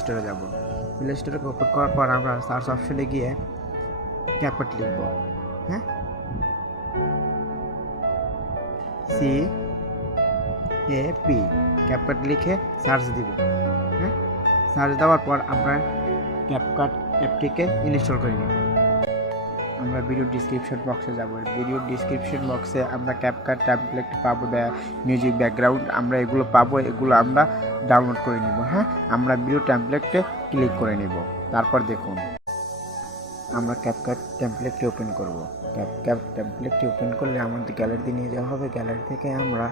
স্টোরে যাব। প্লে স্টোরে ওপেন করার পর আমরা সার্চ অপশনে গিয়ে ক্যাপকাট লিখব। হ্যাঁ, CAP ক্যাপকাট লিখে সার্চ দিব। হ্যাঁ, সার্চ দেওয়ার পর আমরা ক্যাপকাট অ্যাপটিকে ইনস্টল করে নিব। আমরা ভিডিও ডিসক্রিপশন বক্সে যাব। ভিডিও ডিসক্রিপশন বক্সে আমরা ক্যাপকাট টেমপ্লেট পাবো, মিউজিক ব্যাকগ্রাউন্ড আমরা এগুলো পাবো, এগুলো আমরা ডাউনলোড করে নিব। হ্যাঁ, আমরা ভিডিও টেমপ্লেটে ক্লিক করে নিব। তারপর দেখুন আমরা ক্যাপকাট টেমপ্লেটটি ওপেন করব। ক্যাপকাট টেমপ্লেটটি ওপেন করলে আমাদের গ্যালারিতে নিয়ে যাওয়া হবে। গ্যালারি থেকে আমরা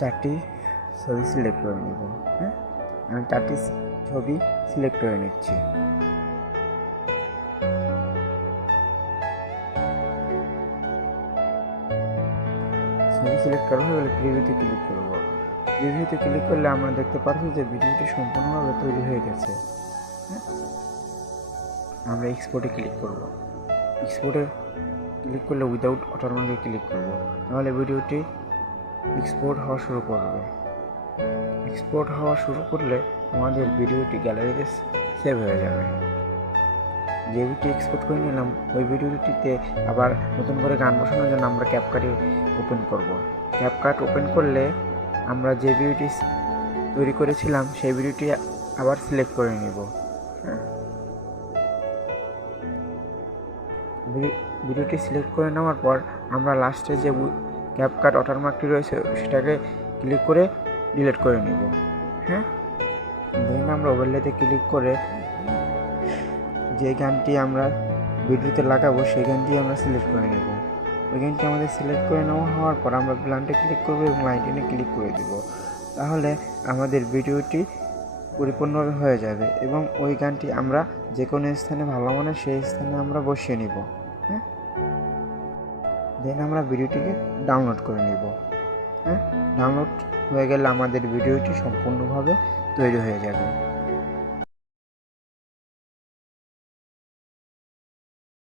4টি ছবি সিলেক্ট করে নেব। হ্যাঁ, আমি 4টি ছবি সিলেক্ট করে নিচ্ছি। ছবি সিলেক্ট করা হয়ে গেলে প্রিভিউতে ক্লিক করব। প্রিভিউতে ক্লিক করলে আমরা দেখতে পাচ্ছি যে ভিডিওটি সম্পূর্ণভাবে তৈরি হয়ে গেছে। আমরা এক্সপোর্টে ক্লিক করব। এক্সপোর্টে ক্লিক করলে উইদাউট ওয়াটারমার্কে ক্লিক করব, তাহলে ভিডিওটি এক্সপোর্ট হওয়া শুরু করবে। এক্সপোর্ট হওয়া শুরু করলে আমাদের ভিডিওটি গ্যালারিতে সেভ হয়ে যাবে। যে ভিডিওটি এক্সপোর্ট করে নিলাম ওই ভিডিওটিতে আবার নতুন করে গান বসানোর জন্য আমরা ক্যাপকাট ওপেন করব। ক্যাপকাট ওপেন করলে আমরা যে ভিডিওটি তৈরি করেছিলাম সেই ভিডিওটি আবার সিলেক্ট করে নেব। ভিডিওটি সিলেক্ট করে নেওয়ার পর আমরা লাস্টে যে ক্যাপকাট ওয়াটারমার্কটি রয়েছে সেটাকে ক্লিক করে ডিলিট করে নেব। হ্যাঁ, দেন আমরা ওভারলেতে ক্লিক করে যে গানটি আমরা ভিডিওতে লাগাবো সেই গানটি আমরা সিলেক্ট করে নেব। ওই গানটি আমাদের সিলেক্ট করে নেওয়া হওয়ার পর আমরা ব্লান্ডে ক্লিক করব এবং লাইটিনে ক্লিক করে দেব। তাহলে আমাদের ভিডিওটি পরিপূর্ণভাবে হয়ে যাবে এবং ওই গানটি আমরা যে কোনো স্থানে ভালো মনে সেই স্থানে আমরা বসিয়ে নিব। হ্যাঁ, দেন আমরা ভিডিওটিকে ডাউনলোড করে নিব। হ্যাঁ, ডাউনলোড হয়ে গেলে আমাদের ভিডিওটি সম্পূর্ণভাবে তৈরি হয়ে যাবে।